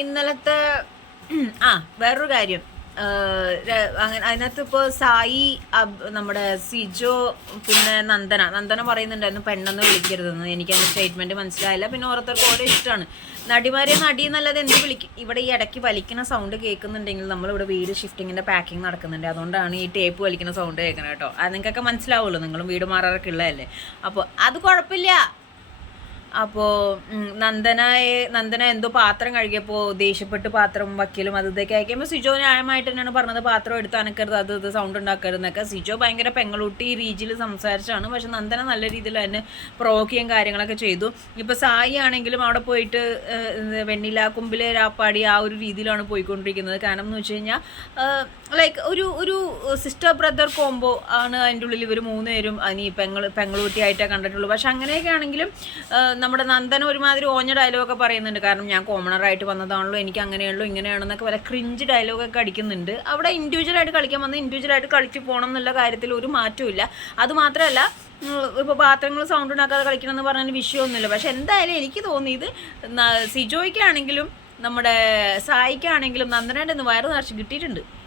ഇന്നലത്തെ വേറൊരു കാര്യം. അങ്ങനെ അതിനകത്ത് ഇപ്പോൾ സായി, നമ്മുടെ സിജോ, പിന്നെ നന്ദന പറയുന്നുണ്ടായിരുന്നു പെണ്ണെന്ന് വിളിക്കരുതെന്ന്. എനിക്ക് അതിൻ്റെ സ്റ്റേറ്റ്മെന്റ് മനസ്സിലായില്ല. പിന്നെ ഓരോരുത്തർക്ക് ഓരോ ഇഷ്ടമാണ്. നടിമാരെ നടി എന്നല്ലാതെ എന്ത് വിളിക്കും? ഇവിടെ ഈ ഇടയ്ക്ക് വലിക്കുന്ന സൗണ്ട് കേൾക്കുന്നുണ്ടെങ്കിൽ നമ്മളിവിടെ വീട് ഷിഫ്റ്റിങ്ങിന്റെ പാക്കിംഗ് നടക്കുന്നുണ്ട്. അതുകൊണ്ടാണ് ഈ ടേപ്പ് വലിക്കുന്ന സൗണ്ട് കേൾക്കുന്നത് കേട്ടോ. അത് നിങ്ങൾക്കൊക്കെ മനസ്സിലാവുമല്ലോ, നിങ്ങളും വീട് മാറാറൊക്കെ ഉള്ളതല്ലേ. അപ്പോൾ അത് കുഴപ്പമില്ല. അപ്പോൾ നന്ദന എന്തോ പാത്രം കഴുകിയപ്പോൾ ദേഷ്യപ്പെട്ട് പാത്രം വക്കലും അത് ഇതൊക്കെ അയക്കുമ്പോൾ സിജോ ന്യായമായിട്ട് തന്നെയാണ് പറഞ്ഞത്, പാത്രം എടുത്ത് അനക്കരുത്, അത് സൗണ്ട് ഉണ്ടാക്കരുതെന്നൊക്കെ. സിജോ ഭയങ്കര പെങ്ങളൂട്ടി രീതിയിൽ സംസാരിച്ചാണ്. പക്ഷെ നന്ദന നല്ല രീതിയിൽ തന്നെ പ്രൊവോക്കിയും കാര്യങ്ങളൊക്കെ ചെയ്തു. ഇപ്പോൾ സായി ആണെങ്കിലും അവിടെ പോയിട്ട് വെണ്ണില കുമ്പിലെ രാപ്പാടി ആ ഒരു രീതിയിലാണ് പോയിക്കൊണ്ടിരിക്കുന്നത്. കാരണം എന്ന് വെച്ച് കഴിഞ്ഞാൽ ലൈക്ക് ഒരു സിസ്റ്റർ ബ്രദർ കോംബോ ആണ് അതിൻ്റെ ഉള്ളിൽ. ഇവർ മൂന്നുപേരും അനി പെങ്ങളൂട്ടിയായിട്ടേ കണ്ടിട്ടുള്ളൂ. പക്ഷെ അങ്ങനെയൊക്കെ ആണെങ്കിലും നമ്മുടെ നന്ദന ഒരുമാതിരി ഓഞ്ഞ ഡയലോഗൊക്കെ പറയുന്നുണ്ട്. കാരണം ഞാൻ കോമണറായിട്ട് വന്നതാണല്ലോ, എനിക്ക് അങ്ങനെയുള്ളൂ ഇങ്ങനെയാണെന്നൊക്കെ വല്ല ക്രിഞ്ച് ഡയലോഗൊക്കെ അടിക്കുന്നുണ്ട്. അവിടെ ഇൻഡിവിജ്വലായിട്ട് കളിക്കാൻ വന്ന് ഇൻഡിവിജ്വലായിട്ട് കളിച്ച് പോകണം എന്നുള്ള കാര്യത്തിൽ ഒരു മാറ്റമില്ല. അതുമാത്രമല്ല, ഇപ്പോൾ പാത്രങ്ങൾ സൗണ്ട് ഉണ്ടാക്കാതെ കളിക്കണമെന്ന് പറഞ്ഞാൽ വിഷയമൊന്നുമില്ല. പക്ഷെ എന്തായാലും എനിക്ക് തോന്നിയത് സിജോയ്ക്കാണെങ്കിലും നമ്മുടെ സായിക്കാണെങ്കിലും നന്ദനയുടെ ഒന്ന് വയറ് നിറച്ച് കിട്ടിയിട്ടുണ്ട്.